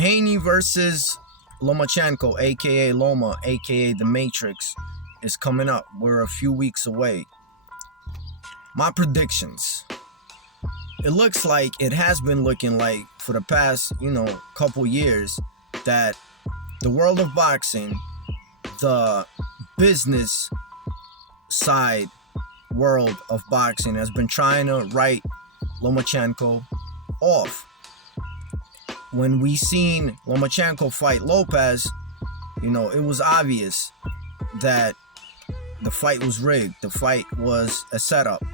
Haney versus Lomachenko, aka Loma, aka the Matrix, is coming up. We're a few weeks away. My predictions. It looks like, it has been looking like for the past, couple years, that the world of boxing, the business side world of boxing, has been trying to write Lomachenko off. When we seen Lomachenko fight Lopez, it was obvious that the fight was rigged. The fight was a setup.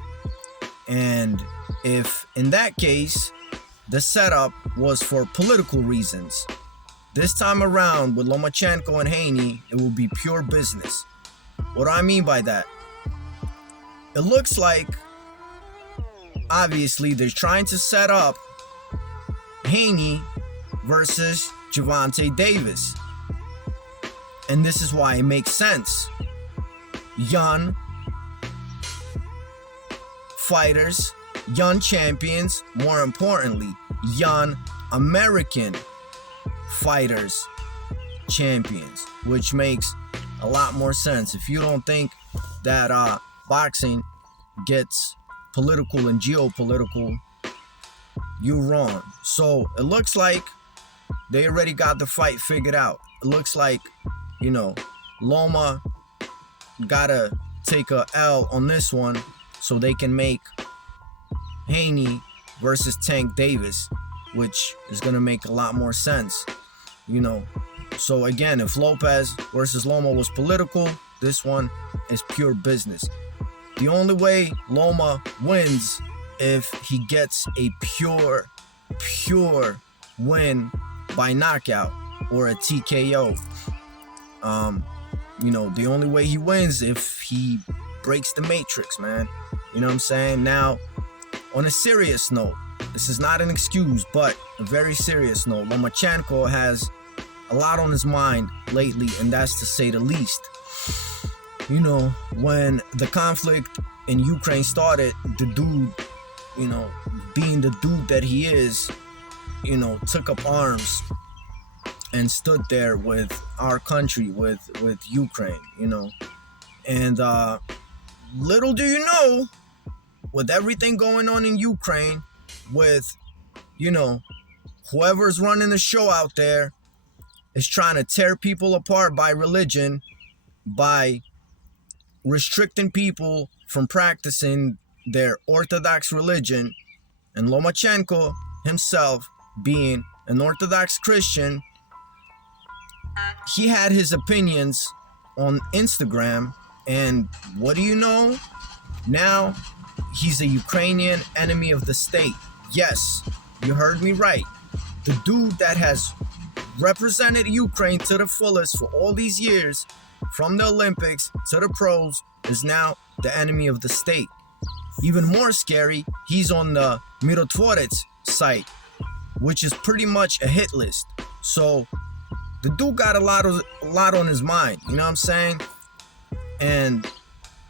And if in that case, the setup was for political reasons, this time around with Lomachenko and Haney, it will be pure business. What do I mean by that? It looks like, obviously, they're trying to set up Haney versus Gervonta Davis. And this is why it makes sense. Young fighters, young champions, more importantly, young American fighters, champions, which makes a lot more sense. If you don't think that boxing gets political and geopolitical, you're wrong. So it looks like they already got the fight figured out. It looks like, Loma gotta take a L on this one so they can make Haney versus Tank Davis, which is gonna make a lot more sense. So again, if Lopez versus Loma was political, this one is pure business. The only way Loma wins if he gets a pure win by knockout or a TKO. The only way he wins if he breaks the Matrix, man. You know what I'm saying? Now, on a serious note, this is not an excuse, but a very serious note, Lomachenko has a lot on his mind lately, and that's to say the least. When the conflict in Ukraine started, the dude, being the dude that he is, took up arms and stood there with our country, with Ukraine, And little do you know, with everything going on in Ukraine, with, whoever's running the show out there is trying to tear people apart by religion, by restricting people from practicing their Orthodox religion, and Lomachenko himself being an Orthodox Christian, he had his opinions on Instagram, and what do you know? Now he's a Ukrainian enemy of the state. Yes, you heard me right. The dude that has represented Ukraine to the fullest for all these years, from the Olympics to the pros, is now the enemy of the state. Even more scary, he's on the Mirotvorets site, which is pretty much a hit list. So the dude got a lot on his mind, you know what I'm saying? And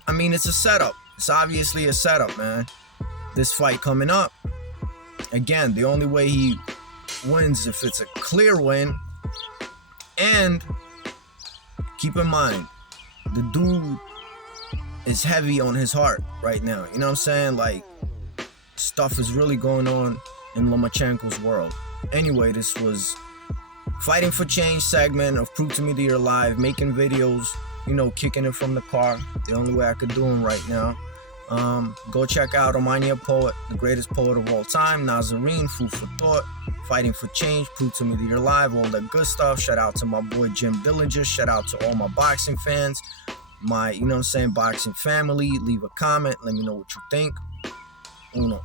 it's a setup. It's obviously a setup, man. This fight coming up, again, the only way he wins if it's a clear win. And keep in mind, the dude is heavy on his heart right now. You know what I'm saying? Like, stuff is really going on in Lomachenko's world. Anyway, this was Fighting for Change segment of Prove to Me that You're Alive, making videos, kicking it from the car. The only way I could do them right now. Go check out Omania Poet, the greatest poet of all time, Nazarene, Food for Thought, Fighting for Change, Prove to Me that You're Alive, all that good stuff. Shout out to my boy Jim Dillinger. Shout out to all my boxing fans, my, boxing family. Leave a comment. Let me know what you think. Uno.